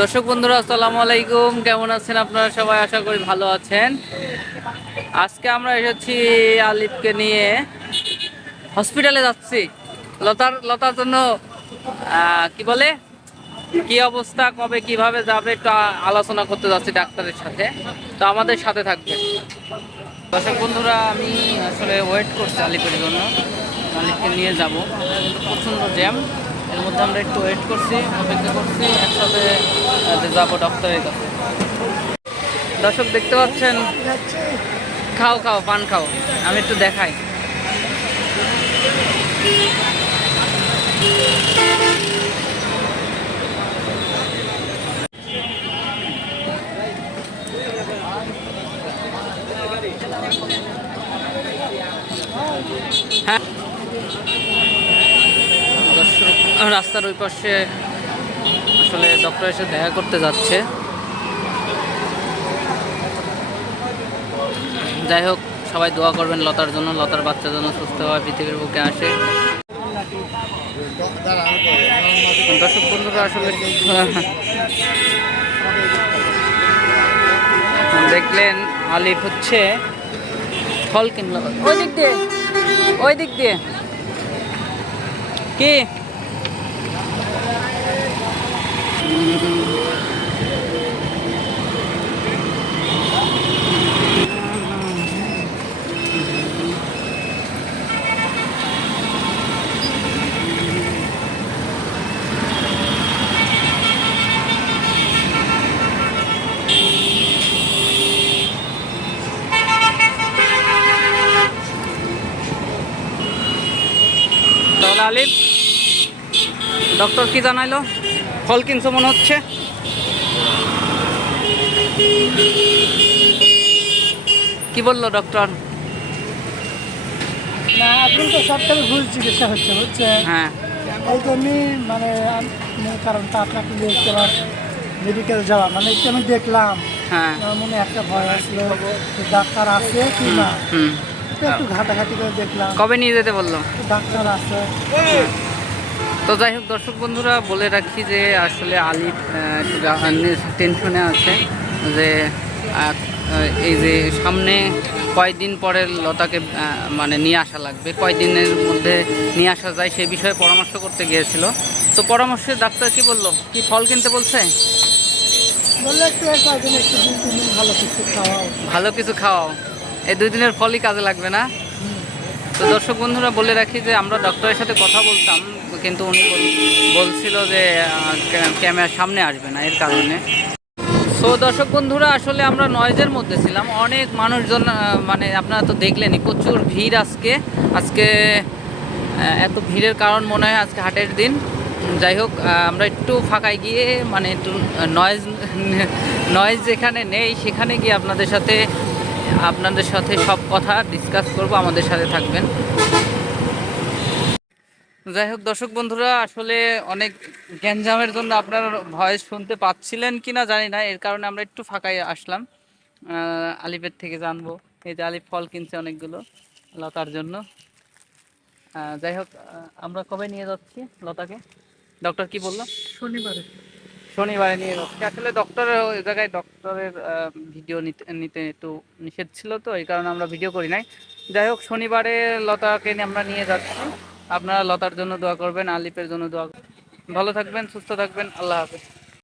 দর্শক বন্ধুরা, আসসালামু আলাইকুম। কেমন আছেন আপনারা সবাই? আশা করি ভালো আছেন। আজকে আমরা এসেছি আলিফকে নিয়ে। হসপিটালে যাচ্ছি। লতার লতার জন্য কি বলে? কি অবস্থা, কবে, কীভাবে যাবে, একটু আলোচনা করতে যাচ্ছি ডাক্তারের সাথে। তো আমাদের সাথে থাকবে দর্শক বন্ধুরা, আমি আসলে ওয়েট করছি আলিফের জন্য। আলিফকে নিয়ে যাব। প্রচণ্ড জ্যাম। এর মধ্যে আমরা একটু ওয়েট করছি, অপেক্ষা করছি। একসাথে যাব ডক্টরের কাছে। দর্শক, দেখতে পাচ্ছেন? খাও খাও, পান খাও। আমি একটু দেখাই। হ্যাঁ। রাস্তার ওই পাশে আসলে ডক্টর এসে দেখা করতে যাচ্ছে। যাই হোক, সবাই দোয়া করবেন লতার জন্য, লতার বাচ্চার জন্য সুস্থভাবে পৃথিবীর বুকে আসে। দর্শক বন্ধুরা, আসলে দেখলেন আলিফ হচ্ছে ফল কিনলো ওই দিক দিয়ে, ওই দিক দিয়ে। কি তাহলে আলিফ ডক্টর কি জানাইলো? ফল কিনছো মনে হচ্ছে? কি বলল ডক্টর না এখন তো সরকারি ভুল চিকিৎসা হচ্ছে হচ্ছে হ্যাঁ। এই জন্যই মানে আমি- কারণটা আপনাকে দেখতে মেডিকেল যাওয়া মানে একটু আমি দেখলাম। হ্যাঁ। মনে একটা ভয় আসলো ডাক্তার আছে কি না? হুম। একটু ঘাটাঘাটি করে দেখলাম। কবে নিয়ে যেতে বলল? ডাক্তার আছে। তো যাই হোক দর্শক বন্ধুরা বলে রাখি যে আসলে গা- টেনশনে আছে যে এই যে সামনে কয়দিন পরে লতাকে মানে নিয়ে আসা লাগবে কয়দিনের মধ্যে নিয়ে আসা যায় সেই বিষয়ে পরামর্শ করতে গিয়েছিল। তো পরামর্শে ডাক্তার কি বলল? কি ফল কিনতে বলছে? কয়েকদিন ভালো কিছু খাওয়াও। এই দুই দিনের ফলই কাজে লাগবে না? তো দর্শক বন্ধুরা বলে রাখি যে আমরা ডক্টরের সাথে কথা বলতাম কিন্তু উনি বল- বলছিল যে ক্যামেরার সামনে আসবে না এর কারণে। তো দর্শক বন্ধুরা, আসলে আমরা নয়েজের মধ্যে ছিলাম। অনেক মানুষজন মানে আপনারা তো দেখলেনই, প্রচুর ভিড় আজকে। আজকে এত ভিড়ের কারণ মনে হয় আজকে হাটের দিন। যাই হোক আমরা একটু ফাঁকায় গিয়ে মানে একটু নয়েজ নয়েজ যেখানে নেই, সেখানে গিয়ে আপনাদের সাথে আপনাদের সাথে সব কথা ডিসকাস করব। আমাদের সাথে থাকবেন। যাই হোক দর্শক বন্ধুরা আসলে অনেক গ্যাঞ্জামের জন্য আপনার ভয়েস শুনতে পাচ্ছিলেন কি না জানি না এর কারণে আমরা একটু ফাঁকায় আসলাম। আহ, আলিফের থেকে জানব এই যে আলিফ ফল কিনছে অনেকগুলো লতার জন্য। যাই হোক আমরা কবে নিয়ে যাচ্ছি লতাকে? ডক্টর কি বলল? শনিবারে। শনিবারে নিয়ে যাচ্ছি। আসলে ডক্টর ওই জায়গায় ডক্টরের ভিডিও নিতে নিতে একটু নিষেধ ছিল তো এই কারণে আমরা ভিডিও করি নাই। যাই হোক শনিবারে লতাকে নিয়ে আমরা নিয়ে যাচ্ছি। আপনারা লতার জন্য দোয়া করবেন আলিপের জন্য দোয়া ভালো থাকবেন সুস্থ থাকবেন আল্লাহ হাফেজ।